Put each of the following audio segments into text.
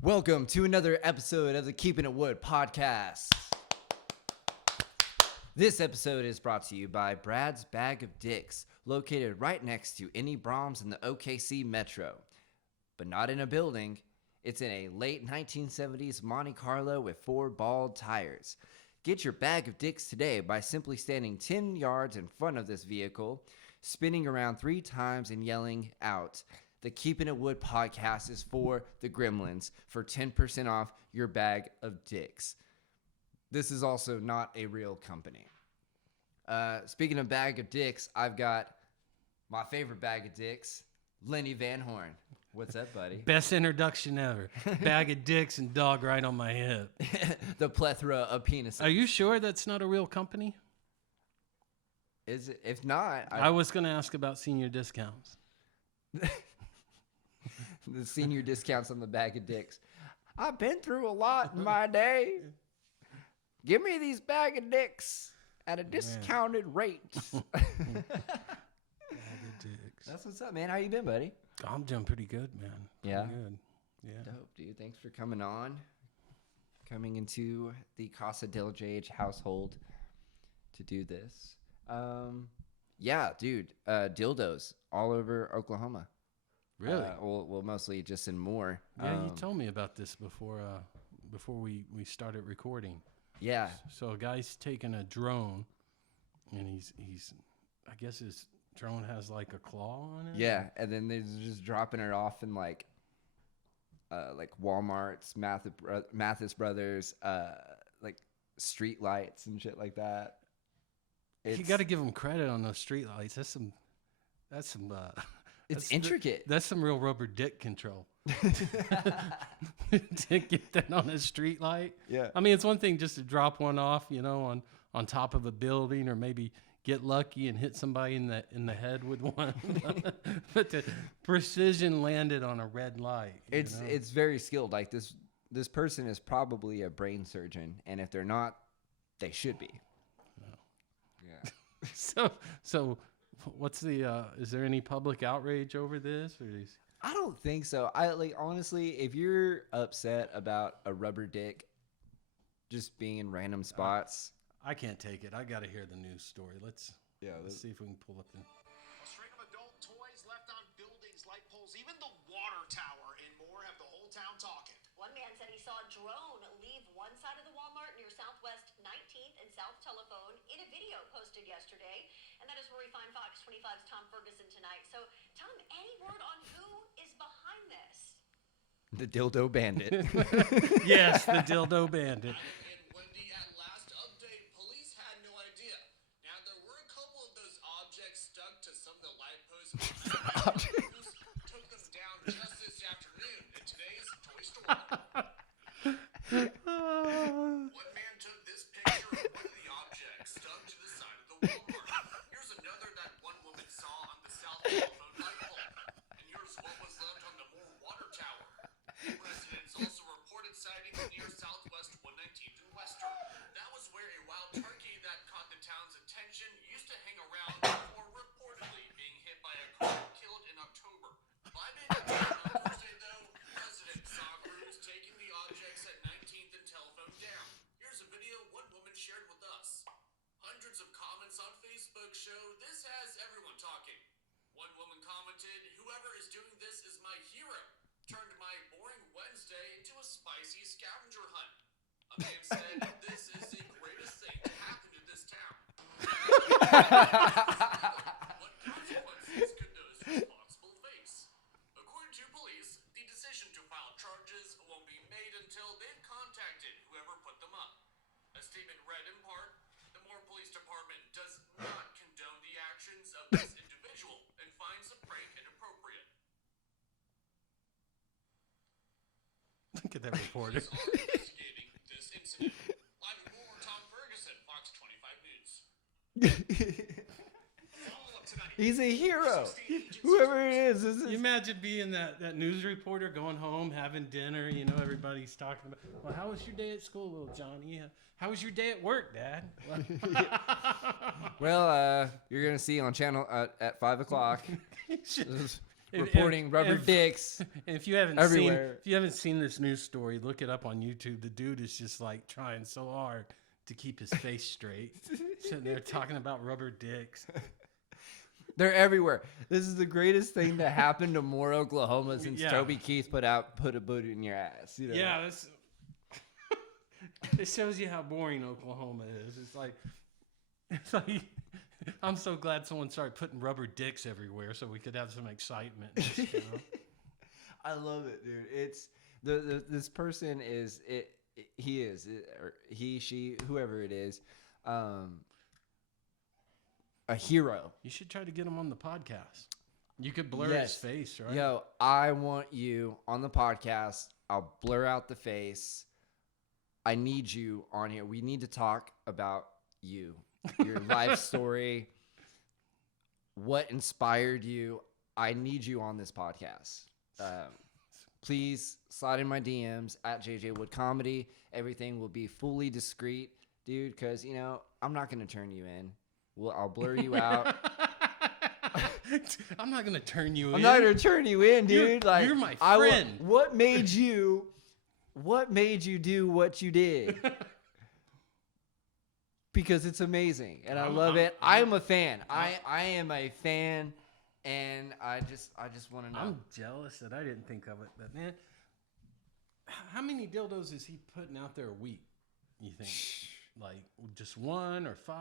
Welcome to another episode of the Keeping It Wood podcast. This episode is brought to you by Brad's Bag of Dicks, located right next to any Brahms in the OKC Metro. But not in a building, it's in a late 1970s Monte Carlo with 4 bald tires. Get your bag of dicks today by simply standing 10 yards in front of this vehicle, spinning around 3 times and yelling out, "The Keeping It Wood podcast is for the gremlins," for 10% off your bag of dicks. This is also not a real company. Speaking of bag of dicks, I've got my favorite bag of dicks, Lenny VanHorn. What's up, buddy? Best introduction ever. Bag of dicks and dog right on my hip. The plethora of penises. Are you sure that's not a real company? Is it? If not, I was going to ask about senior discounts. The senior discounts on the bag of dicks. I've been through a lot in my day. Give me these bag of dicks at a discounted rate. Bag of dicks. That's what's up, man. How you been, buddy? I'm doing pretty good, man. Yeah? Good. Yeah. Dope, dude. Thanks for coming on. Coming into the Casa del J.H. household to do this. Yeah, dude. Dildos all over Oklahoma. Really? Well, mostly just in Moore. Yeah, you told me about this before we started recording. Yeah. So a guy's taking a drone, and he's I guess his drone has like a claw on it. Yeah, and then they're just dropping it off in like Walmart's, Mathis Brothers, like street lights and shit like that. You got to give him credit on those street lights. That's some. It's intricate. That's some real rubber dick control. To get that on a street light. Yeah. I mean, it's one thing just to drop one off, on top of a building, or maybe get lucky and hit somebody in the head with one. But to precision land it on a red light. It's very skilled. Like this person is probably a brain surgeon, and if they're not, they should be. No. Yeah. So. What's the? Is there any public outrage over this, or is? I don't think so. Honestly, if you're upset about a rubber dick just being in random spots, I can't take it. I got to hear the news story. Let's see if we can pull up the. A string of adult toys left on buildings, light poles, even the water tower and more have the whole town talking. One man said he saw a drone leave one side of the Walmart near Southwest 19th and South Telephone in a video posted yesterday. And that is where we find Fox 25's Tom Ferguson tonight. So, Tom, any word on who is behind this? the dildo bandit. Yes, the dildo bandit. And Wendy, at last update, police had no idea. Now, there were a couple of those objects stuck to some of the light posts. Took them down just this afternoon in today's Toy Story. One man took this picture of one of the objects stuck to the side of the Walmart. Here's another that one woman saw on the South Telephone light pole. And here's what was left on the Moore water tower. Residents also reported sightings near Southwest 119th and Western. That was where a wild turkey that caught the town's attention used to hang around before reportedly being hit by a car and killed in October. By midnight on Thursday, though, residents saw crews taking the objects at 19th and Telephone down. Here's a video one woman shared with us. Hundreds of comments on Facebook show this has everyone talking. One woman commented, "Whoever is doing this is my hero. Turned my boring Wednesday into a spicy scavenger hunt." A man said, "This is the greatest thing to happen to this town." What consequences could those responsible face? According to police, the decision to file charges won't be made until they've contacted whoever put them up. A statement read in part, "The Moore Police Department does not condone the actions of this individual and finds the prank inappropriate." Look at that reporter. Police are investigating this incident. Live in Moore, Tom Ferguson, Fox 25 News. Follow up tonight. He's a hero. Whoever it is. You imagine being that news reporter going home, having dinner, everybody's talking about, well, how was your day at school, little Johnny? How was your day at work, Dad? Well, you're going to see on channel at 5 o'clock. reporting rubber dicks. And if you haven't everywhere. seen this news story, look it up on YouTube. The dude is just like trying so hard to keep his face straight, sitting there talking about rubber dicks. They're everywhere. This is the greatest thing that happened to Moore, Oklahoma since Toby Keith put a boot in your ass. You know? Yeah, that's. It shows you how boring Oklahoma is. It's like I'm so glad someone started putting rubber dicks everywhere so we could have some excitement. I love it, dude. It's this person is it. He is or he, she, whoever it is, a hero. You should try to get him on the podcast. You could blur his face, right? Yo, I want you on the podcast. I'll blur out the face. I need you on here. We need to talk about you, your life story, what inspired you. I need you on this podcast. Please slide in my DMs at JJ Wood Comedy. Everything will be fully discreet, dude, because, you know, I'm not going to turn you in. I'll blur you out. I'm not going to turn you in. I'm not going to turn you in, dude. You're my friend. What made you do what you did? Because it's amazing, and I love it. I'm a fan. I am a fan, and I just want to know. I'm jealous that I didn't think of it, but man, how many dildos is he putting out there a week? You think, like just 1 or 5?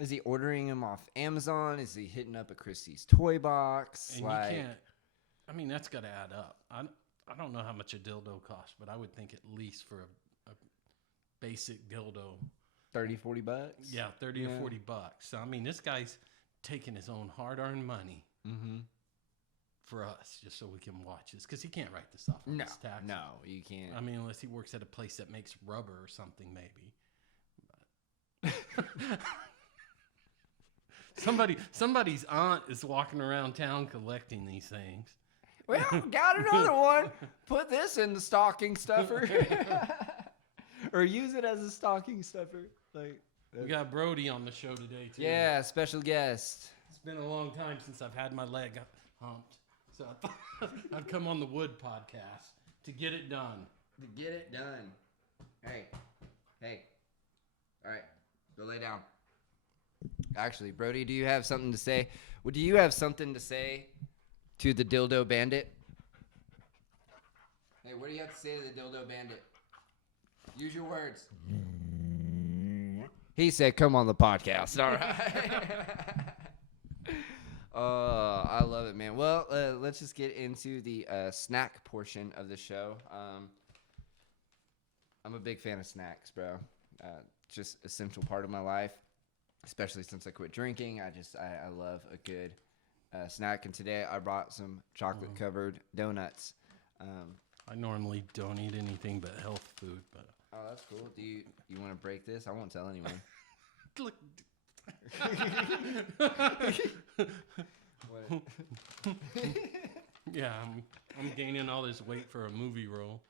Is he ordering them off Amazon? Is he hitting up a Christie's toy box? And you can't. I mean, that's got to add up. I don't know how much a dildo costs, but I would think at least for a basic dildo, $30-40 bucks. Yeah, 30 or 40 bucks. So I mean, this guy's taking his own hard-earned money for us, just so we can watch this, because he can't write this off on his taxes. No, you can't. I mean, unless he works at a place that makes rubber or something, maybe. Somebody's aunt is walking around town collecting these things. Well, got another one. Put this in the stocking stuffer. Or use it as a stocking stuffer. Like, we got Brody on the show today, too. Yeah, special guest. It's been a long time since I've had my leg humped. So I thought I'd come on the Wood podcast to get it done. To get it done. Hey. All right, go lay down. Actually, Brody, do you have something to say? Well, do you have something to say to the dildo bandit? Hey, what do you have to say to the dildo bandit? Use your words. He said, come on the podcast. All right. I love it, man. Well, let's just get into the snack portion of the show. I'm a big fan of snacks, bro. Just essential part of my life, especially since I quit drinking. I love a good snack. And today I brought some chocolate-covered donuts. I normally don't eat anything but health food, but... Oh, that's cool. Do you want to break this? I won't tell anyone. Look. What? Yeah, I'm gaining all this weight for a movie role.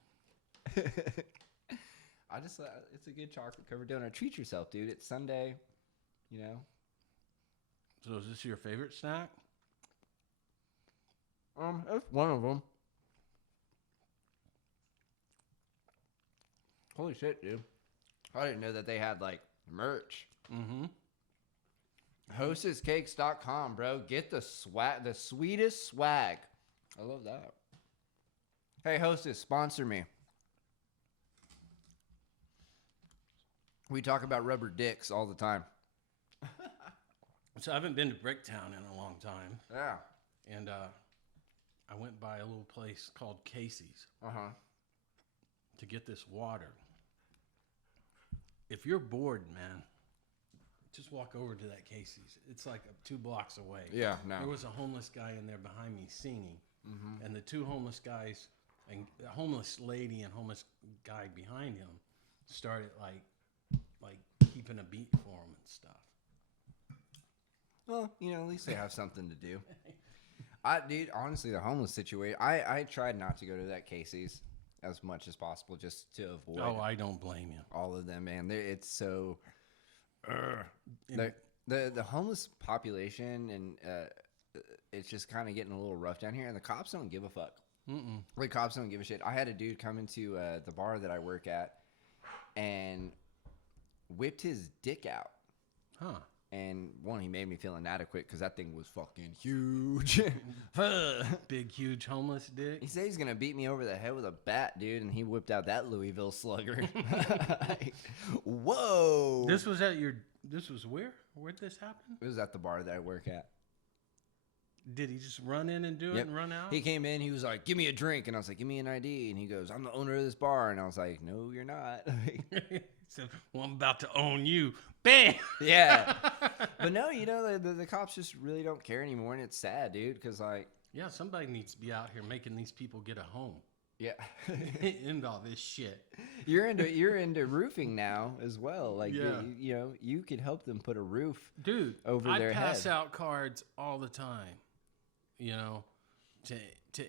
It's a good chocolate covered donut. Treat yourself, dude. It's Sunday, you know. So is this your favorite snack? It's one of them. Holy shit, dude. I didn't know that they had, like, merch. Mm-hmm. Hostesscakes.com, bro. Get the swag, the sweetest swag. I love that. Hey, Hostess, sponsor me. We talk about rubber dicks all the time. So I haven't been to Bricktown in a long time. Yeah. And I went by a little place called Casey's to get this water. If you're bored, man, just walk over to that Casey's. It's like 2 blocks away. Yeah, no. There was a homeless guy in there behind me singing. And the 2 homeless guys, and a homeless lady and homeless guy behind him started like keeping a beat for him and stuff. Well, you know, at least they have something to do. Dude, honestly, the homeless situation, I tried not to go to that Casey's as much as possible just to avoid I don't blame you. all of them, man. It's so... the homeless population and it's just kind of getting a little rough down here, and the cops don't give a fuck. Mm-mm. Like, cops don't give a shit. I had a dude come into the bar that I work at and whipped his dick out. Huh. And one, he made me feel inadequate because that thing was fucking huge. Big, huge homeless dick. He said he's going to beat me over the head with a bat, dude, and he whipped out that Louisville slugger. Like, whoa. This was where? Where'd this happen? It was at the bar that I work at. Did he just run in and do it Yep. and run out? He came in, he was like, give me a drink. And I was like, give me an ID. And he goes, I'm the owner of this bar. And I was like, no, you're not. He said, well, I'm about to own you. Bam! Yeah. But no, you know, the cops just really don't care anymore. And it's sad, dude, because, like, Yeah, somebody needs to be out here making these people get a home. yeah. End all this shit. You're into roofing now as well. Like, Yeah. you know, you could help them put a roof. Dude, Over I their pass head. out cards all the time, you know, to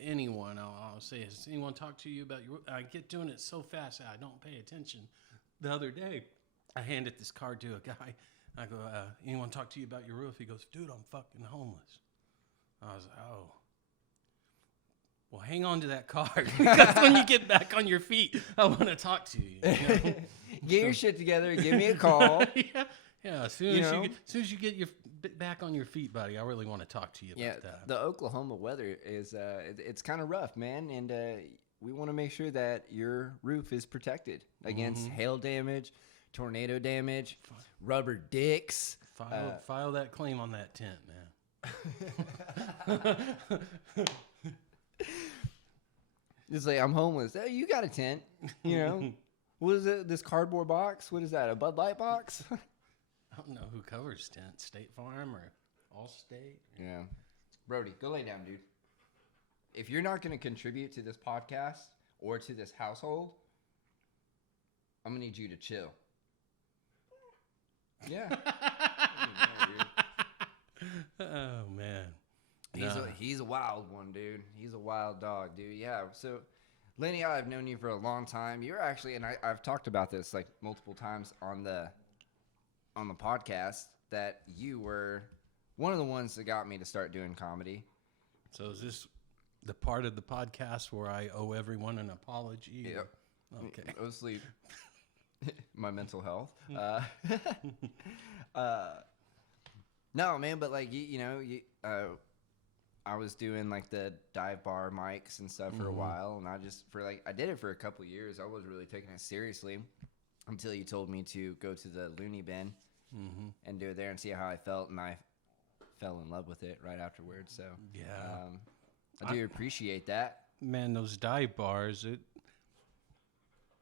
anyone. I'll say, has anyone talked to you about your... I get doing it so fast I don't pay attention. The other day, I handed this card to a guy. I go, anyone talk to you about your roof? He goes, dude, I'm fucking homeless. I was like, oh. Well, hang on to that card because when you get back on your feet, I want to talk to you. You know? Get your shit together. Give me a call. Yeah. As soon You as know? as soon as you get your back on your feet, buddy, I really want to talk to you Yeah, about that. the Oklahoma weather is it's kind of rough, man, and we want to make sure that your roof is protected against hail damage, tornado damage, rubber dicks. File that claim on that tent, man. It's like, I'm homeless. Oh, you got a tent, you know? What is it? This cardboard box? What is that? A Bud Light box? I don't know who covers tents, State Farm or Allstate. Yeah. Brody, go lay down, dude. If you're not going to contribute to this podcast or to this household, I'm going to need you to chill. Yeah. Oh man, He's a wild one, dude. He's a wild dog, dude. Yeah. So, Lenny, I've known you for a long time. You're actually, and I've talked about this like multiple times on the podcast, that you were one of the ones that got me to start doing comedy. so is this the part of the podcast where I owe everyone an apology? Yeah. Okay. Mostly my mental health. No, man, but like I was doing like the dive bar mics and stuff for a while, and I did it for a couple years. I wasn't really taking it seriously until you told me to go to the loony bin and do it there and see how I felt, and I fell in love with it right afterwards. So Yeah. I do appreciate that. Man, those dive bars,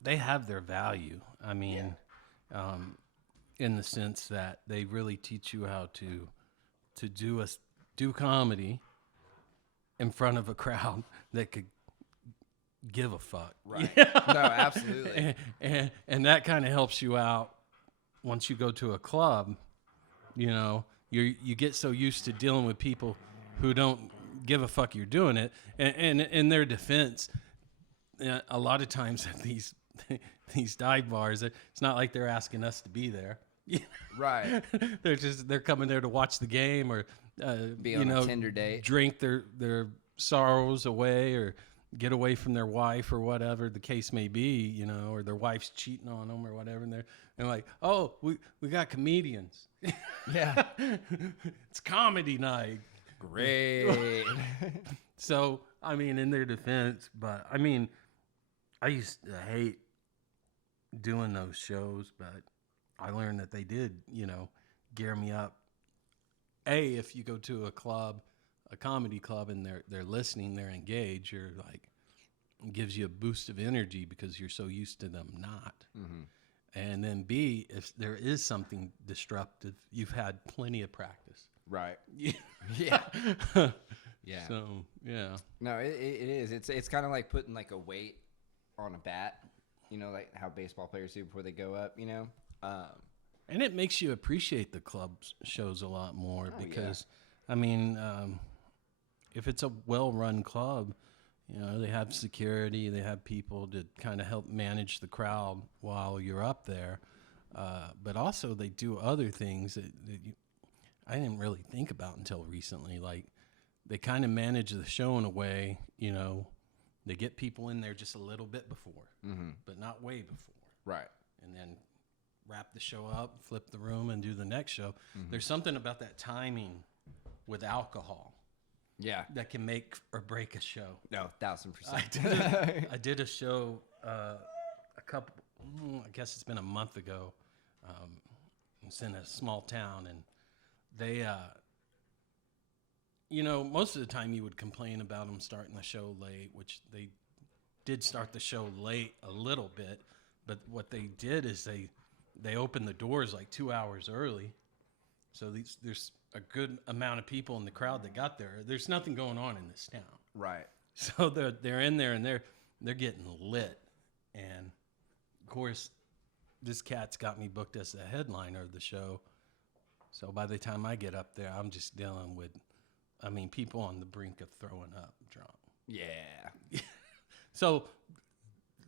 they have their value. I mean, in the sense that they really teach you how to do comedy in front of a crowd that could give a fuck. Right. No, absolutely. And that kind of helps you out once you go to a club. You know, you get so used to dealing with people who don't give a fuck you're doing it. And in their defense, a lot of times at these dive bars, it's not like they're asking us to be there. Right. They're coming there to watch the game or Be on a Tinder date. drink their sorrows away or get away from their wife or whatever the case may be, you know, or their wife's cheating on them or whatever, and they're like, oh, we got comedians. Yeah. It's comedy night. Great. So, I mean, in their defense, but I mean, I used to hate doing those shows, but I learned that they did, you know, gear me up. If you go to a club, a comedy club, and they're listening, they're engaged, you're like, it gives you a boost of energy because you're so used to them not. And then B, if there is something disruptive, you've had plenty of practice. Right. Yeah. Yeah. Yeah. So, yeah. No, it is. It's kind of like putting like a weight on a bat, you know, like how baseball players do before they go up, you know. And it makes you appreciate the club shows a lot more Oh, because, I mean, if it's a well-run club, you know, they have security, they have people to kind of help manage the crowd while you're up there. But also they do other things that I didn't really think about until recently. Like they kind of manage the show in a way, you know, they get people in there just a little bit before, but not way before. Right. And then wrap the show up, flip the room, and do the next show. There's something about that timing with alcohol Yeah. that can make or break a show. No, 1,000%. I did a show I guess it's been a month ago. It's in a small town, and they, you know, most of the time you would complain about them starting the show late, which they did start the show late a little bit, but what they did is they opened the doors like 2 hours early. So there's a good amount of people in the crowd that got there. There's nothing going on in this town. Right. So they're in there and they're getting lit. And of course, this cat's got me booked as the headliner of the show. So by the time I get up there, I'm just dealing with, I mean, people on the brink of throwing up drunk. Yeah. So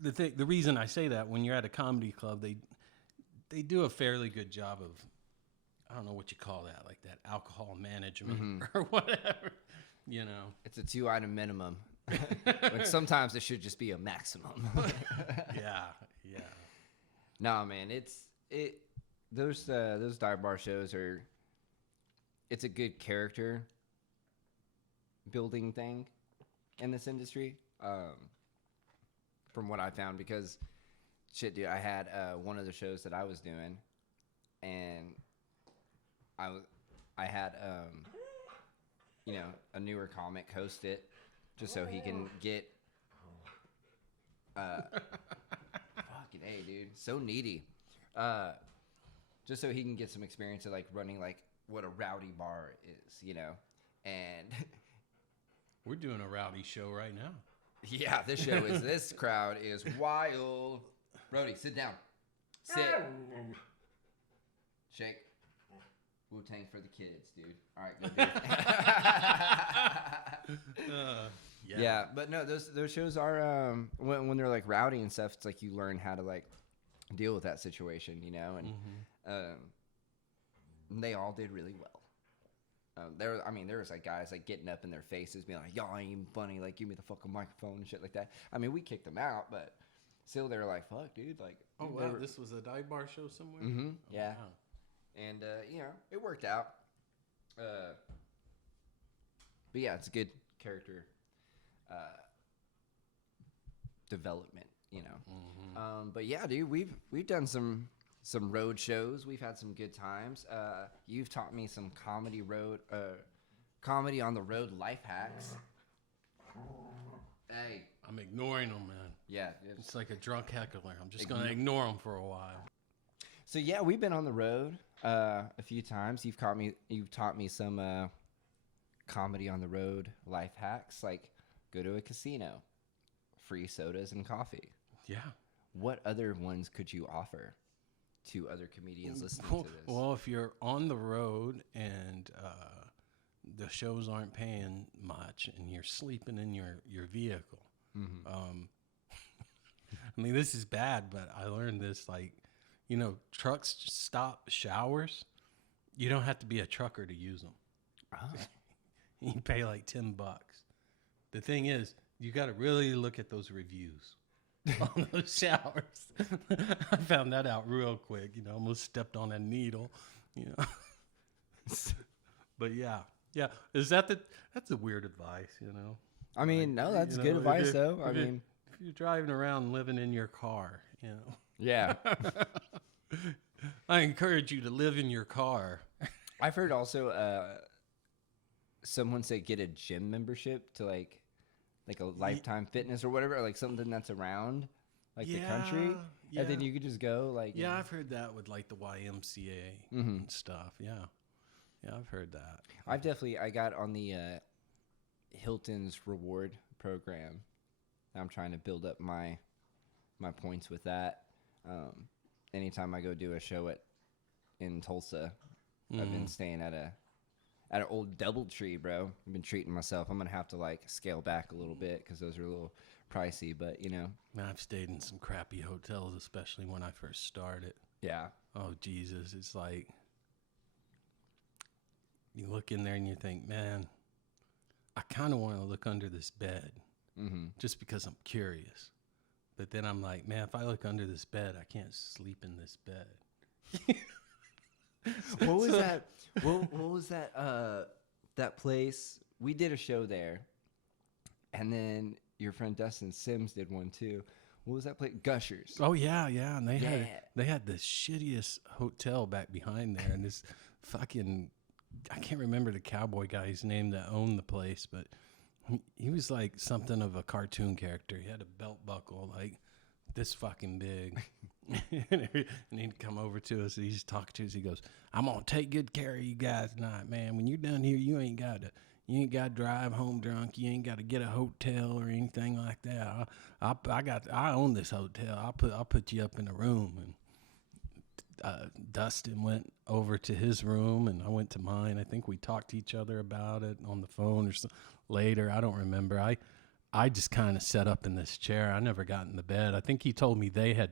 the reason I say that, when you're at a comedy club, they do a fairly good job of, I don't know what you call that, like that alcohol management or whatever, you know. It's a 2-item minimum. When sometimes it should just be a maximum. Yeah. Nah, man, those dive bar shows it's a good character building thing in this industry. From what I found, because shit, dude, I had one of the shows that I was doing, and I had you know, a newer comic host it just so he can get fucking A, dude, so needy. Just so he can get some experience of like running like what a rowdy bar is, you know. And We're doing a rowdy show right now. yeah, this crowd is wild. Brody, sit down. Sit. Shake. Wu-Tang for the kids, dude. All right, good. Yeah, but no, those shows are when they're like rowdy and stuff. It's like you learn how to like deal with that situation, you know, and they all did really well. There was like guys like getting up in their faces, being like, "Y'all ain't even funny. Like, give me the fucking microphone and shit like that." I mean, we kicked them out, but still, they were like, "Fuck, dude!" Like, oh wow, this was a dive bar show somewhere. Mm-hmm. Oh, Yeah, wow. and you know, it worked out. But yeah, it's a good character development, you know. But yeah, dude, we've done some road shows. We've had some good times. You've taught me some comedy on the road life hacks. Hey, I'm ignoring them, man. yeah, It's like a drunk heckler. I'm just gonna ignore them for a while. So yeah, we've been on the road a few times. You've taught me some comedy on the road life hacks, like go to a casino, free sodas and coffee. Yeah. What other ones could you offer to other comedians listening to this? Well, if you're on the road and the shows aren't paying much and you're sleeping in your vehicle, I mean, this is bad, but I learned this, like, you know, trucks stop showers. You don't have to be a trucker to use them. Oh. You pay like $10. The thing is, you got to really look at those reviews on those showers. I found that out real quick. You know, almost stepped on a needle. You know, but yeah. That's a weird advice. You know. I mean, no, that's You good know, advice, if though. I mean, if you're driving around living in your car, you know, yeah. I encourage you to live in your car. I've heard also someone say get a gym membership to like a Lifetime Fitness or whatever, or like something that's around like the country, and then you could just go like. Yeah, I've heard that with like the YMCA and stuff. Yeah, I've heard that. I got on the Hilton's reward program. I'm trying to build up my points with that. Anytime I go do a show in Tulsa, I've been staying at an old DoubleTree, bro. I've been treating myself. I'm gonna have to like scale back a little bit because those are a little pricey, but you know. Man, I've stayed in some crappy hotels, especially when I first started. Yeah. Oh Jesus, it's like you look in there and you think, man, I kind of want to look under this bed Mm-hmm. just because I'm curious. But then I'm like, man, if I look under this bed, I can't sleep in this bed. What was that? What was that? That place we did a show there, and then your friend Dustin Sims did one too. What was that place? Gushers. Oh yeah, and they Yeah. had the shittiest hotel back behind there, and this fucking I can't remember the cowboy guy's name that owned the place, but he was like something of a cartoon character. He had a belt buckle like this fucking big, and he'd come over to us. And he's talking to us. He goes, "I'm gonna take good care of you guys tonight, man. When you're done here, you ain't got to drive home drunk. You ain't got to get a hotel or anything like that. I own this hotel. I'll put you up in a room." And Dustin went over to his room, and I went to mine. I think we talked to each other about it on the phone or later. I don't remember. I just kind of sat up in this chair. I never got in the bed. I think he told me they had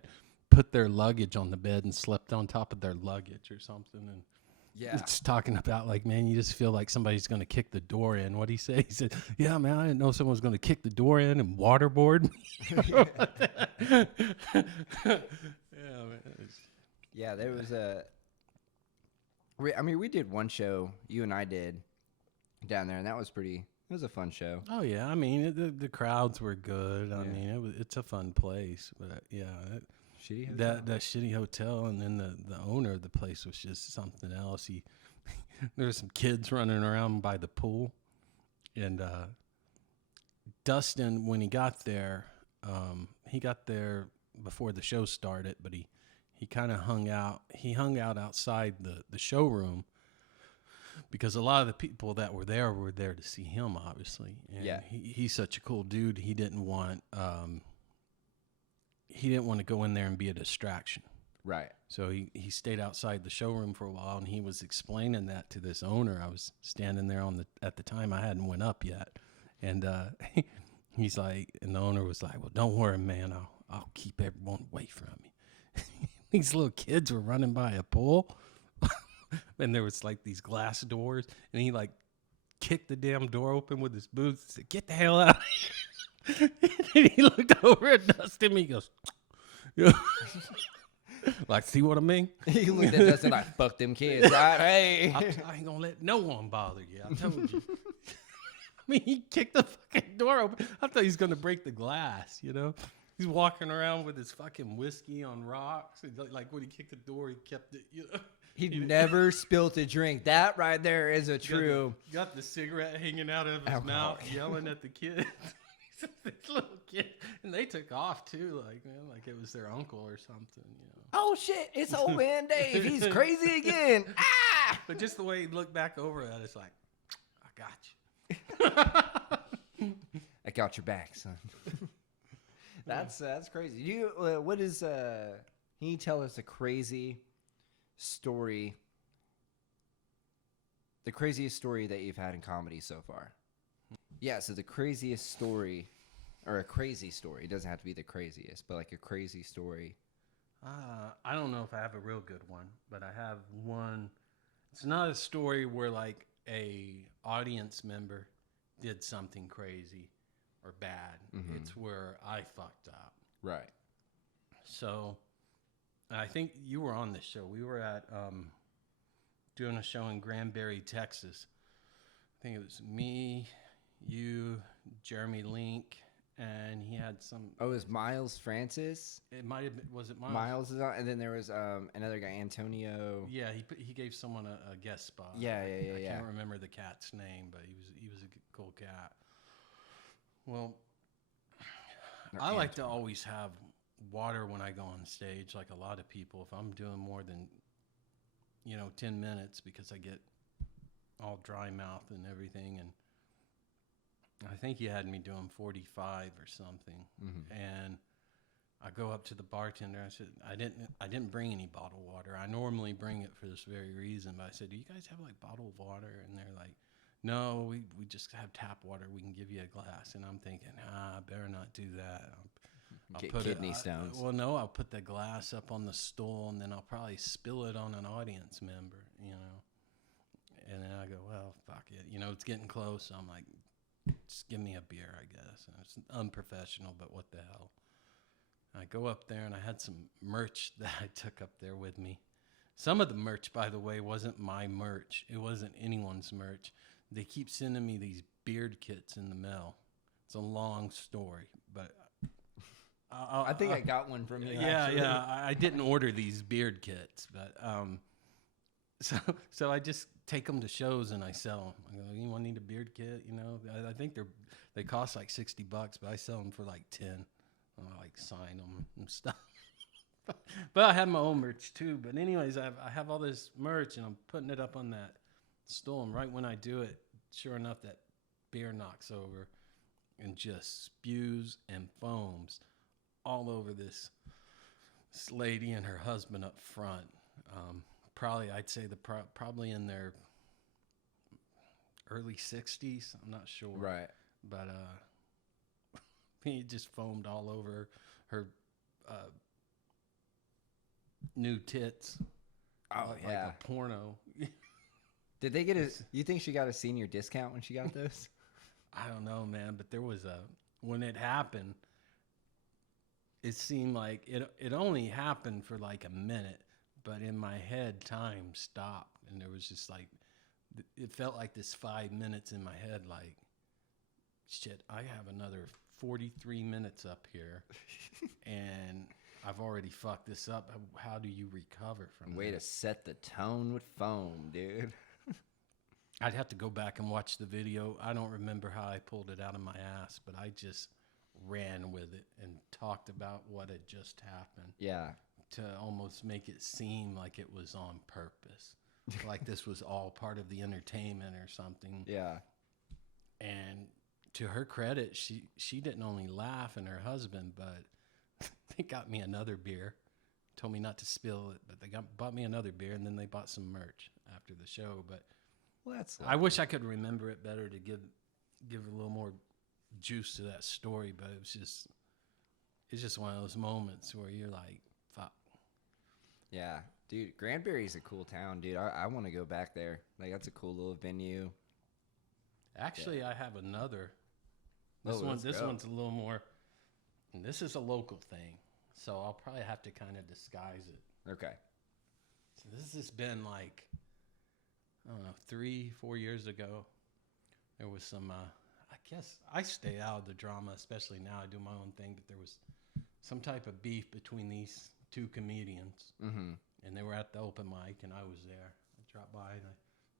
put their luggage on the bed and slept on top of their luggage or something. And Yeah. it's talking about like, man, you just feel like somebody's going to kick the door in. What'd he say? He said, yeah, man, I didn't know someone was going to kick the door in and waterboard me. Yeah, man. Yeah, there was we did one show, you and I did, down there, and that was it was a fun show. Oh, yeah. I mean, the crowds were good. I Yeah. mean, it's a fun place. But, yeah, Shitty hotel. that shitty hotel, and then the owner of the place was just something else. There were some kids running around by the pool, and Dustin, when he got there before the show started, but he kind of hung out outside the showroom because a lot of the people that were there to see him, obviously. And Yeah. he's such a cool dude. He didn't want to go in there and be a distraction. Right. So he stayed outside the showroom for a while, and he was explaining that to this owner. I was standing there at the time I hadn't went up yet, and he's like, and the owner was like, "Well, don't worry, man. I'll keep everyone away from you." These little kids were running by a pool, and there was like these glass doors, and he like kicked the damn door open with his boots and said, "Get the hell out of here." And he looked over at Dustin, he goes, "Yeah." Like, see what I mean? He looked at us and like, fuck them kids, right? Hey. I ain't gonna let no one bother you. I told you. I mean, he kicked the fucking door open. I thought he was gonna break the glass, you know? He's walking around with his fucking whiskey on rocks. Like when he kicked the door, he kept it, you know? He never spilt a drink. That right there is a true. Got the cigarette hanging out of his Alcoholic. mouth, yelling at the kids. This little kid, and they took off too, like, man, like it was their uncle or something, you know. Oh shit! It's old man Dave. He's crazy again. Ah! But just the way he looked back over at us, like, I got you. I got your back, son. That's crazy. You what is Can you tell us a crazy story? The craziest story that you've had in comedy so far. Yeah, so the craziest story, or a crazy story. It doesn't have to be the craziest, but like a crazy story. I don't know if I have a real good one, but I have one. It's not a story where like a audience member did something crazy or bad. Mhm. It's where I fucked up. Right. So I think you were on this show. We were at doing a show in Granbury, Texas. I think it was me, you, Jeremy Link, and he had some. Oh, it was Miles Francis. It might have been. Was it Miles? Miles is on, and then there was another guy, Antonio. Yeah, he gave someone a guest spot. Yeah. I can't remember the cat's name, but he was a cool cat. Well, Or I like to Antonio. always have water when I go on stage, like a lot of people. If I'm doing more than 10 minutes, because I get all dry mouth and everything, and I think you had me doing 45 or something. Mhm. And I go up to the bartender. I said, I didn't bring any bottled water. I normally bring it for this very reason. But I said, do you guys have like bottled water? And they're like, no, we just have tap water. We can give you a glass. And I'm thinking, I better not do that. I'll Get put kidney stones. Well, no, I'll put the glass up on the stool, and then I'll probably spill it on an audience member, And then I go, well, fuck it. It's getting close. So I'm like, just give me a beer, I guess. And it's unprofessional, but what the hell. I go up there, and I had some merch that I took up there with me. Some of the merch, by the way, wasn't my merch. It wasn't anyone's merch. They keep sending me these beard kits in the mail. It's a long story, but I think I got one from you. yeah, actually. yeah. I didn't order these beard kits, but so I just take them to shows and I sell them. I go, anyone need a beard kit? You know, I think they cost like $60, but I sell them for like 10. I like sign them and stuff. But I have my own merch too. But anyways, I have all this merch and I'm putting it up on that stool. And right when I do it, sure enough, that beer knocks over and just spews and foams all over this lady and her husband up front. Probably, I'd say probably in their early 60s. I'm not sure. Right. But it just foamed all over her new tits. Oh, like yeah. a porno. Did they get you think she got a senior discount when she got those? I don't know, man, but there was when it happened, it seemed like it only happened for like a minute, but in my head time stopped and there was just like, it felt like this 5 minutes in my head, like, shit, I have another 43 minutes up here and I've already fucked this up. How do you recover from Way to this? set the tone with foam, dude. I'd have to go back and watch the video. I don't remember how I pulled it out of my ass, but I just ran with it and talked about what had just happened Yeah. to almost make it seem like it was on purpose, like this was all part of the entertainment or something. Yeah. And to her credit, she didn't only laugh and her husband, but they got me another beer. Told me not to spill it, but they bought me another beer, and then they bought some merch after the show. But Well, that's I wish I could remember it better to give a little more juice to that story. But it's just one of those moments where you're like, fuck. Yeah, dude, Granbury's a cool town, dude. I want to go back there. Like, that's a cool little venue. Actually, I have another. Oh, let's This go. one's a little more. And this is a local thing, so I'll probably have to kind of disguise it. Okay. So this has been like, I don't know, 3-4 years ago. There was some, I guess I stay out of the drama, especially now I do my own thing, but there was some type of beef between these two comedians. Mm-hmm. And they were at the open mic, and I was there. I dropped by, and I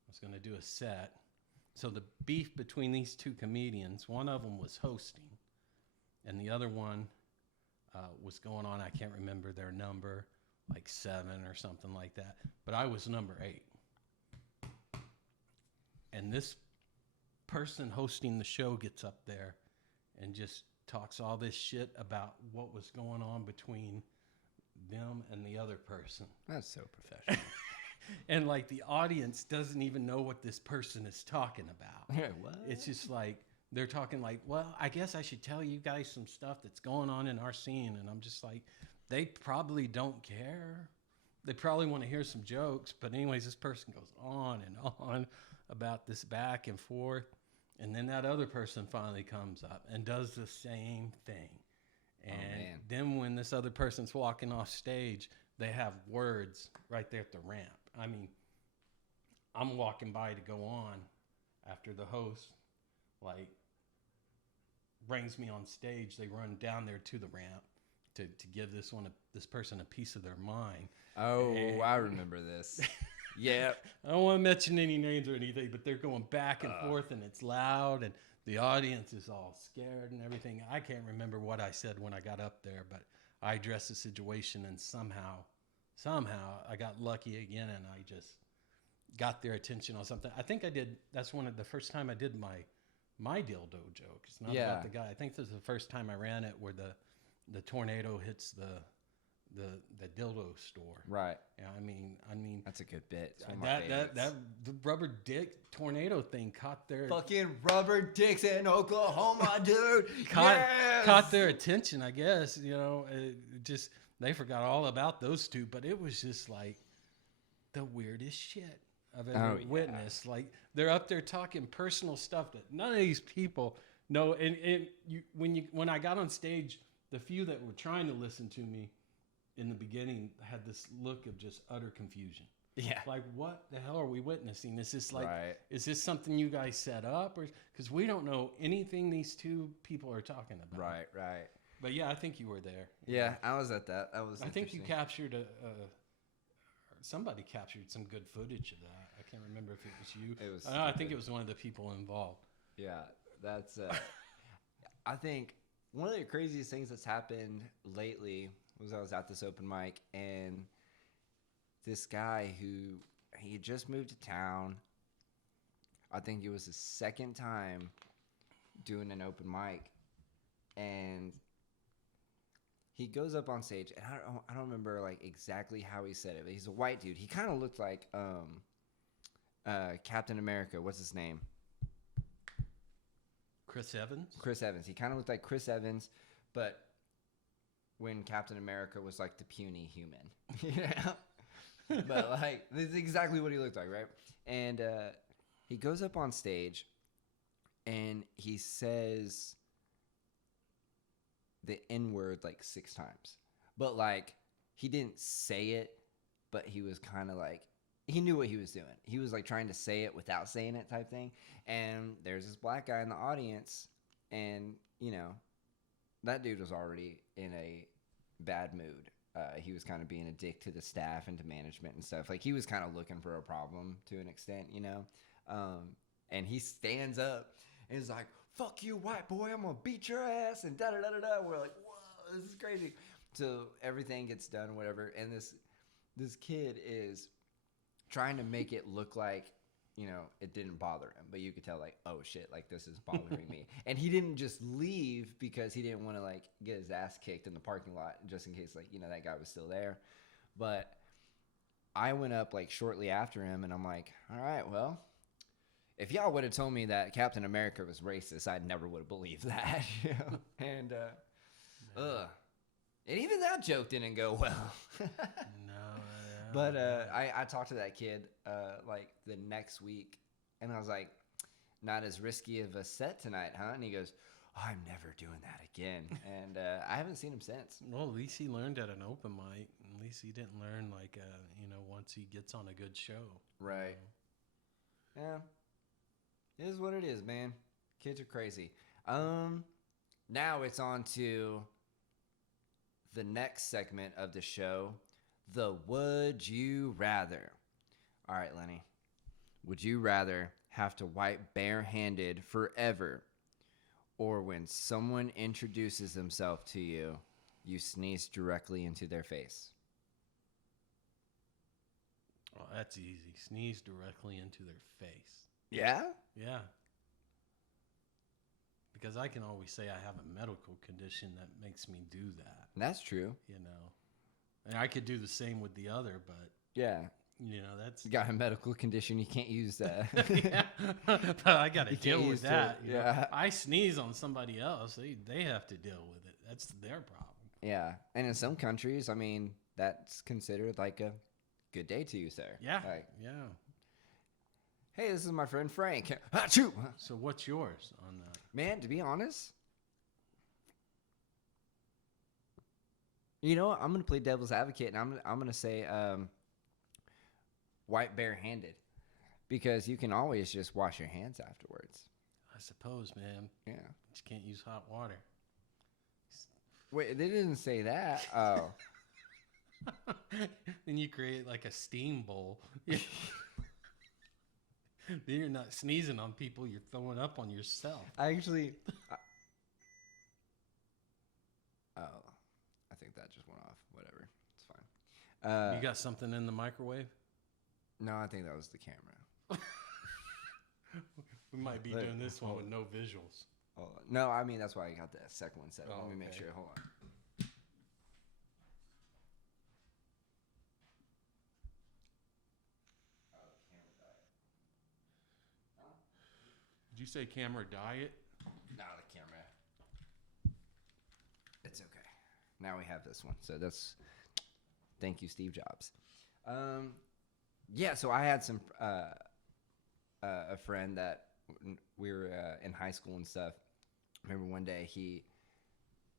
was going to do a set. So the beef between these two comedians, one of them was hosting, and the other one was going on. I can't remember their number, like 7 or something like that. But I was number 8. And this person hosting the show gets up there and just talks all this shit about what was going on between them and the other person. That's so professional. And like the audience doesn't even know what this person is talking about. Yeah, what? It's just like they're talking like, well, I guess I should tell you guys some stuff that's going on in our scene. And I'm just like, they probably don't care. They probably want to hear some jokes. But anyways, this person goes on and on about this back and forth. And then that other person finally comes up and does the same thing. And man. then when this other person's walking off stage, they have words right there at the ramp. I mean, I'm walking by to go on after the host, like, brings me on stage. They run down there to the ramp to give this person a piece of their mind. Oh, And- I remember this. Yeah. I don't want to mention any names or anything, but they're going back and forth, and it's loud, and the audience is all scared and everything. I can't remember what I said when I got up there, but I addressed the situation, and somehow I got lucky again, and I just got their attention on something. I think I did. That's the first time I did my dildo joke. It's not Yeah. about the guy. I think this is the first time I ran it where the tornado hits the dildo store. Right. Yeah, I mean. That's a good bit. It's one of my favorites. The rubber dick tornado thing caught their Fucking rubber dicks in Oklahoma, dude. caught their attention, I guess. You know, just they forgot all about those two, but it was just like the weirdest shit. I've ever Oh, yeah. witnessed. Like they're up there talking personal stuff that none of these people know. And when I got on stage, the few that were trying to listen to me in the beginning had this look of just utter confusion. Yeah. Like, what the hell are we witnessing? Is this like, Right. is this something you guys set up, or because we don't know anything these two people are talking about? Right. Right. But yeah, I think you were there. Yeah, I was at that. That was. I think you interesting. captured somebody captured some good footage of that. I can't remember if it was you. It was I think stupid. it was one of the people involved. Yeah, that's. I think one of the craziest things that's happened lately was I was at this open mic and this guy who he had just moved to town. I think it was his second time doing an open mic, and he goes up on stage, and I don't remember like exactly how he said it, but he's a white dude. He kind of looked like Captain America. What's his name? Chris Evans. Chris Evans. He kind of looked like Chris Evans, but when Captain America was like the puny human. Yeah. But like, this is exactly what he looked like, right? And he goes up on stage and he says the N-word like 6 times. But like, he didn't say it, but he was kind of like, he knew what he was doing. He was like trying to say it without saying it type thing. And there's this black guy in the audience, and you know, that dude was already in a bad mood. He was kind of being a dick to the staff and to management and stuff. Like, he was kind of looking for a problem to an extent, you know. And he stands up and is like, "Fuck you, white boy! I'm gonna beat your ass!" And da da da da da. We're like, "Whoa, this is crazy!" So everything gets done, whatever. And this kid is trying to make it look like, you know, it didn't bother him, but you could tell like, oh shit, like this is bothering me. And he didn't just leave because he didn't want to like get his ass kicked in the parking lot just in case, like, you know, that guy was still there. But I went up like shortly after him and I'm like, all right, well, if y'all would have told me that Captain America was racist, I never would have believed that. You know? And and even that joke didn't go well. But I talked to that kid like the next week, and I was like, "Not as risky of a set tonight, huh?" And he goes, "I'm never doing that again." And I haven't seen him since. Well, at least he learned at an open mic. At least he didn't learn like you know, once he gets on a good show. Right. Yeah. It is what it is, man. Kids are crazy. Now it's on to the next segment of the show. The Would You Rather. All right, Lenny. Would you rather have to wipe barehanded forever, or when someone introduces themselves to you, you sneeze directly into their face? Oh, that's easy. Sneeze directly into their face. Yeah? Yeah. Because I can always say I have a medical condition that makes me do that, That's true. you know. And I could do the same with the other, but, Yeah. you know, that's... You got a medical condition, you can't use that. yeah. But I got to You deal can't with use that. it, you know. yeah. I sneeze on somebody else. They have to deal with it. That's their problem. Yeah. And in some countries, I mean, that's considered like a good day to you, sir. Yeah. Like, Yeah. hey, this is my friend Frank. Achoo! So what's yours on that? Man, to be honest, you know what? I'm gonna play devil's advocate, and I'm gonna say wipe barehanded, because you can always just wash your hands afterwards. I suppose, man. Yeah. Just can't use hot water. Wait, they didn't say that. Oh. Then you create like a steam bowl. Then you're not sneezing on people, you're throwing up on yourself. I actually. Oh, I think that just went off. Whatever, it's fine. You got something in the microwave? No, I think that was the camera. We might be doing this one with no visuals. Hold on. No, I mean that's why I got that second one set. Oh, Let me make okay. sure. Hold on. Did you say camera diet? No, the camera. It's okay. Now we have this one. So that's. Thank you, Steve Jobs. Yeah, so I had some a friend that we were in high school and stuff. I remember one day he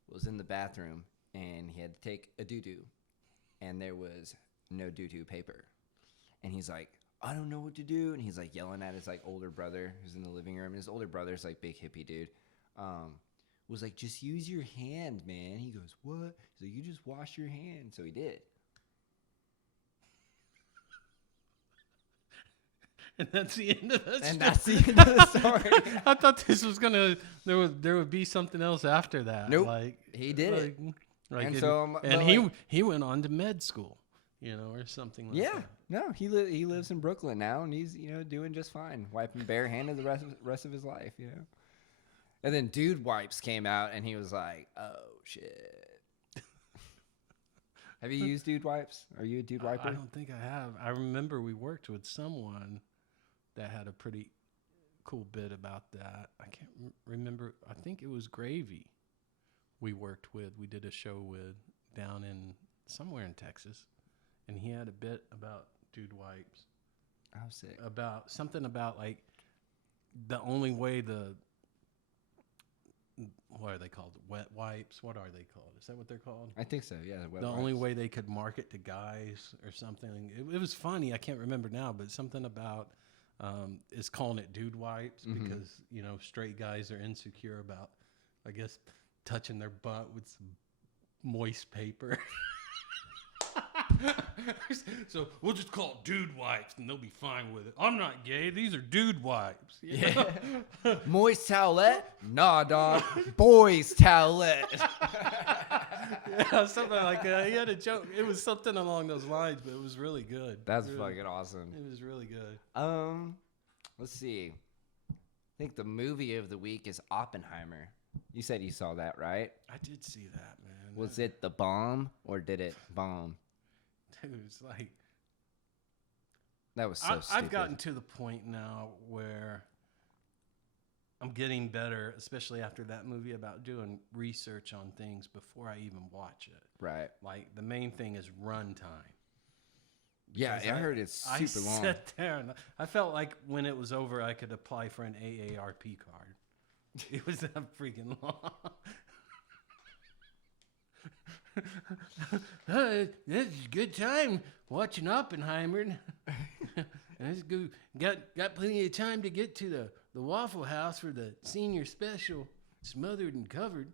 was in the bathroom and he had to take a doo-doo, and there was no doo-doo paper. And he's like, I don't know what to do. And he's like yelling at his like older brother who's in the living room. And his older brother's like big hippie dude. Was like, just use your hand, man. He goes, what? He's like, you just wash your hand. So he did. And that's the end of that. And that's the end of the story. I thought this was gonna there would be something else after that. Nope. Like He did it. Like And it- so, but and like- he went on to med school, or something like Yeah. that. No, he lives in Brooklyn now, and he's doing just fine, wiping barehanded the rest of his life, And then Dude Wipes came out, and he was like, "Oh shit." Have you used Dude Wipes? Are you a Dude Wiper? I don't think I have. I remember we worked with someone that had a pretty cool bit about that. I can't remember. I think it was Gravy we worked with. We did a show with down in somewhere in Texas. And he had a bit about Dude Wipes. Oh, sick. About something about like the only way what are they called? Wet wipes? What are they called? Is that what they're called? I think so. Yeah. Wet The only wipes. way they could market to guys or something. It was funny. I can't remember now, but something about is calling it Dude Wipes because straight guys are insecure about, I guess, touching their butt with some moist paper. So we'll just call it Dude Wipes and they'll be fine with it. I'm not gay. These are Dude Wipes. Yeah. Moist towelette? Nah, dog. Boys towelette. Yeah, something like that. He had a joke. It was something along those lines, but it was really good. That's really, fucking awesome. It was really good. Let's see. I think the movie of the week is Oppenheimer. You said you saw that, right? I did see that, man. Was it the bomb or did it bomb? Dude, it's like That was so stupid. I've gotten to the point now where I'm getting better, especially after that movie, about doing research on things before I even watch it. Right. Like the main thing is runtime. Yeah, I Because heard it's super I long. sat there and I felt like when it was over, I could apply for an AARP card. It was that freaking long. This is a good time watching Oppenheimer. That's good. Got plenty of time to get to the Waffle House for the senior special, Smothered and Covered.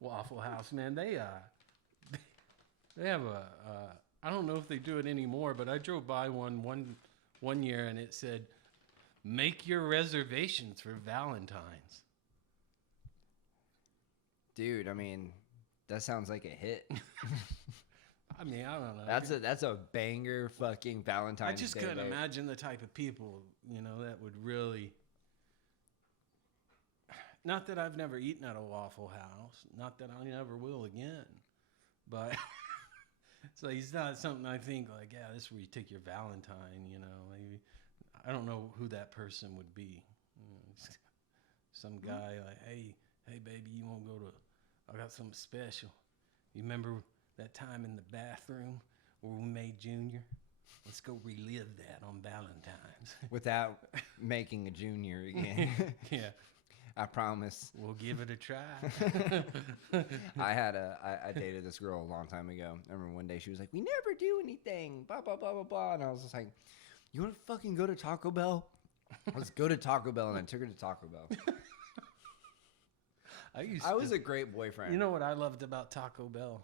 Waffle House, man. They have a I don't know if they do it anymore, but I drove by one year and it said, "Make your reservations for Valentine's." Dude, I mean, that sounds like a hit. I mean, I don't know. That's a banger fucking Valentine's I just Day couldn't date. imagine the type of people, that would really. Not that I've never eaten at a Waffle House. Not that I never will again. But so it's not something I think like, yeah, this is where you take your Valentine, maybe. I don't know who that person would be. Some guy like, hey, baby, you want to go to, I got something special. You remember that time in the bathroom where we made Junior? Let's go relive that on Valentine's. Without making a junior again. Yeah. I promise. We'll give it a try. I dated this girl a long time ago. I remember one day she was like, "We never do anything, blah, blah, blah, blah, blah." And I was just like, "You want to fucking go to Taco Bell? Let's go to Taco Bell." And I took her to Taco Bell. I was a great boyfriend. You know what I loved about Taco Bell?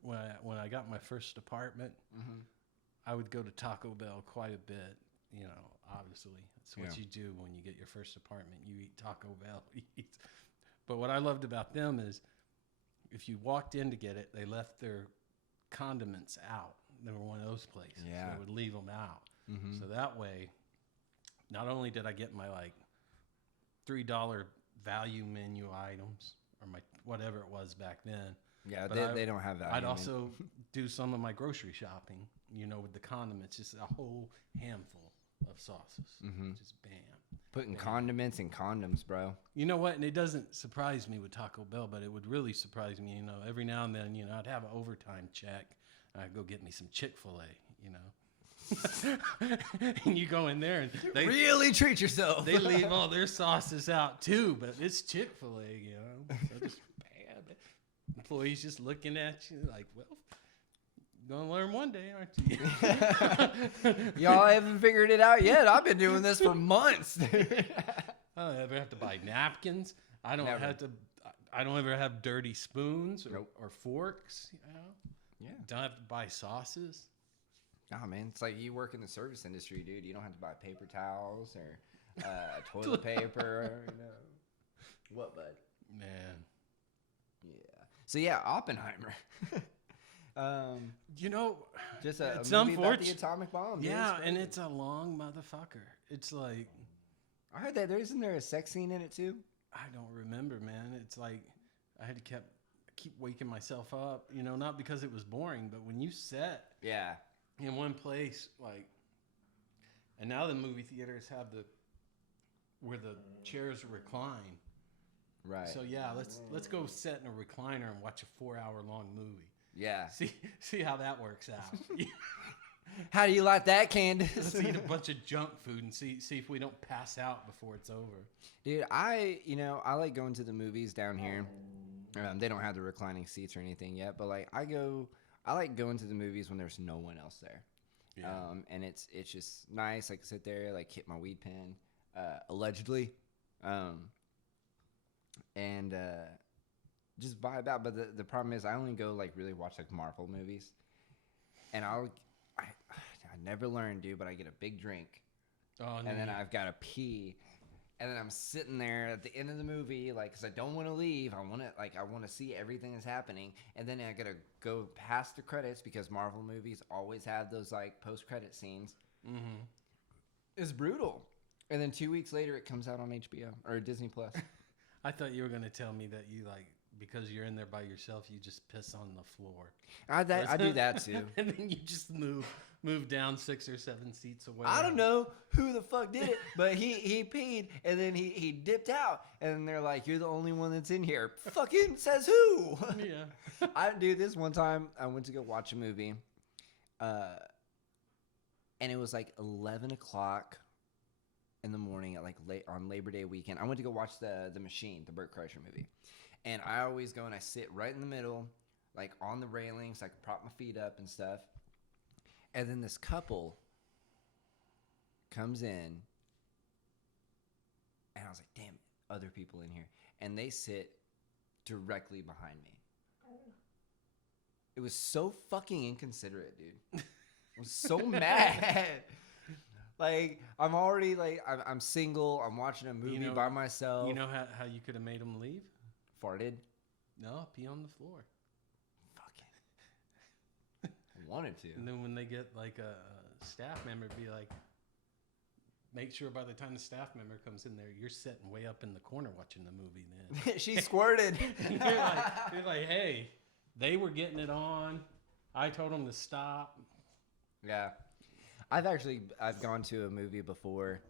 When I got my first apartment, I would go to Taco Bell quite a bit. Obviously, that's what you do when you get your first apartment. You eat Taco Bell. But what I loved about them is if you walked in to get it, they left their condiments out. They were one of those places. Yeah. So they would leave them out. So that way, not only did I get my like $3 value menu items or my whatever it was back then. Yeah, but they don't have that. I'd also do some of my grocery shopping, with the condiments, just a whole handful of sauces. Just bam. Putting condiments in condoms, bro. You know what? And it doesn't surprise me with Taco Bell, but it would really surprise me. Every now and then, I'd have an overtime check. I'd go get me some Chick-fil-A, and you go in there and they Really treat yourself. they leave all their sauces out too, but it's Chick-fil-A, So just bad. Employees just looking at you like, well, you're gonna learn one day, aren't you? Y'all haven't figured it out yet. I've been doing this for months. I don't ever have to buy napkins. I don't Never. I don't ever have dirty spoons or, Nope. or forks. Yeah. Don't have to buy sauces. Nah, man, it's like you work in the service industry, dude. You don't have to buy paper towels or toilet paper. What, bud? Man, Yeah. So yeah, Oppenheimer. Just a it's movie about the unfortunate. atomic bomb. Dude. Yeah, and crazy. it's a long motherfucker. It's like, I heard that isn't there a sex scene in it too? I don't remember, man. It's like I had to keep waking myself up, not because it was boring, but when you sat Yeah. in one place, and now the movie theaters have where the chairs recline. Right. So yeah, let's go sit in a recliner and watch a 4-hour long movie. Yeah. See how that works out. How do you like that, Candace? Let's eat a bunch of junk food and see if we don't pass out before it's over. Dude, I like going to the movies down here. They don't have the reclining seats or anything yet, but I like going to the movies when there's no one else there. Yeah. And it's just nice. I can sit there, like hit my weed pen, allegedly, and just vibe out. But the problem is, I only go really watch Marvel movies, and I never learn, dude. But I get a big drink, Oh, no, and then I've got to pee. And then I'm sitting there at the end of the movie, because I don't want to leave. I want to see everything that's happening. And then I got to go past the credits because Marvel movies always have those, post-credit scenes. Mm-hmm. It's brutal. And then 2 weeks later, it comes out on HBO or Disney Plus. I thought you were going to tell me that you, because you're in there by yourself, you just piss on the floor. I do that, too. And then you just move down 6 or 7 seats away. I don't know who the fuck did it, but he peed, and then he dipped out. And they're like, you're the only one that's in here. Fucking says who? Yeah. I do this one time. I went to go watch a movie, and it was 11 o'clock in the morning at late on Labor Day weekend. I went to go watch the Machine, the Burt Kreischer movie, and I always go and I sit right in the middle, on the railings, I can prop my feet up and stuff. And then this couple comes in, and I was like, damn it, other people in here. And they sit directly behind me. It was so fucking inconsiderate, dude. I was so mad. I'm already, I'm single. I'm watching a movie by myself. You know how you could have made them leave? Farted. No, pee on the floor. Wanted to. And then when they get a staff member, be like, make sure by the time the staff member comes in there, you're sitting way up in the corner watching the movie. Then She squirted. you're like, hey, they were getting it on. I told them to stop. Yeah, I've gone to a movie before,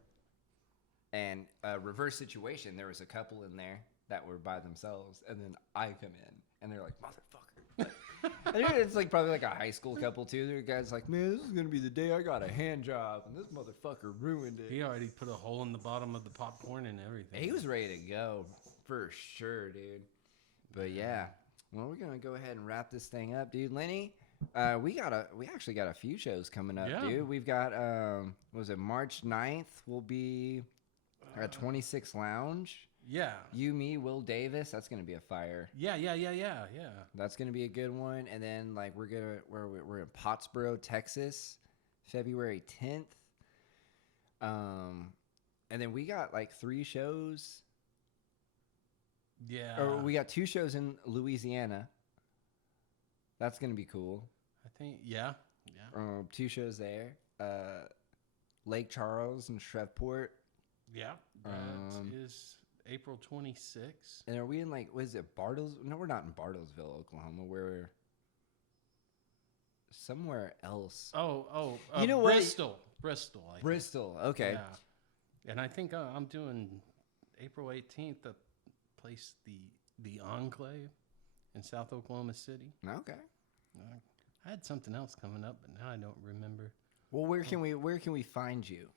and a reverse situation. There was a couple in there that were by themselves, and then I come in, and they're like, motherfucker. And it's probably a high school couple too. The guy's like, man, this is gonna be the day I got a hand job, and this motherfucker ruined it. He already put a hole in the bottom of the popcorn and everything. He was ready to go for sure, dude. But yeah, well, we're gonna go ahead and wrap this thing up, dude. Lenny, we actually got a few shows coming up, dude. We've got was it March 9th? We'll be at 26 Lounge. Yeah. You, me, Will Davis. That's gonna be a fire. Yeah. That's gonna be a good one. And then we're in Pottsboro, Texas, February 10th. And then we got 3 shows. Yeah. Or we got 2 shows in Louisiana. That's gonna be cool. I think, yeah. 2 shows there. Lake Charles and Shreveport. Yeah. That is April 26th. And are we in what is it, Bartles? No, we're not in Bartlesville, Oklahoma. We're somewhere else. Oh, You know what? Bristol. Bristol. Okay. Yeah. And I think I'm doing April 18th, the place, the Enclave in South Oklahoma City. Okay. I had something else coming up, but now I don't remember. Well, where can we find you?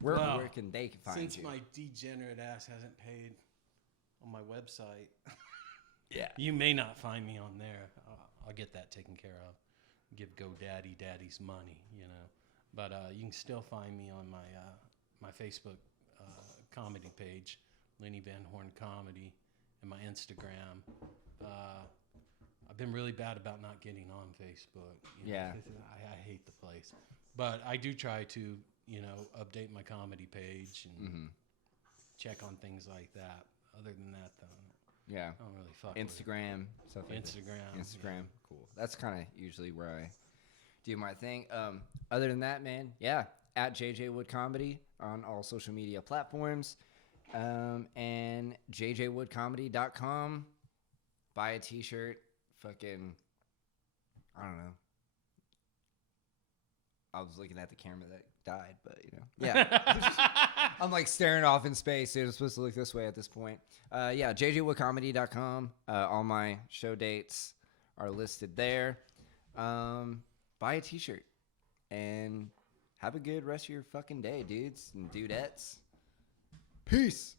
Where can they find since you? my degenerate ass hasn't paid on my website, Yeah. you may not find me on there. I'll get that taken care of. Give GoDaddy daddy's money, you know. But you can still find me on my Facebook comedy page, Lenny VanHorn Comedy, and my Instagram. I've been really bad about not getting on Facebook. You know, Yeah. I hate the place. But I do try to, you know, update my comedy page and check on things like that. Other than that, though, Yeah. I don't really fuck with Instagram, stuff like Instagram, that. Instagram. yeah. Cool. That's kind of usually where I do my thing. Other than that, man, yeah, at JJ Wood Comedy on all social media platforms. And jjwoodcomedy.com. Buy a t-shirt. Fucking, I don't know. I was looking at the camera that died, but you know, yeah. I'm like staring off in space. Dude, it's supposed to look this way at this point. Yeah, jjwoodcomedy.com. All my show dates are listed there. Buy a t-shirt and have a good rest of your fucking day, dudes and dudettes. Peace.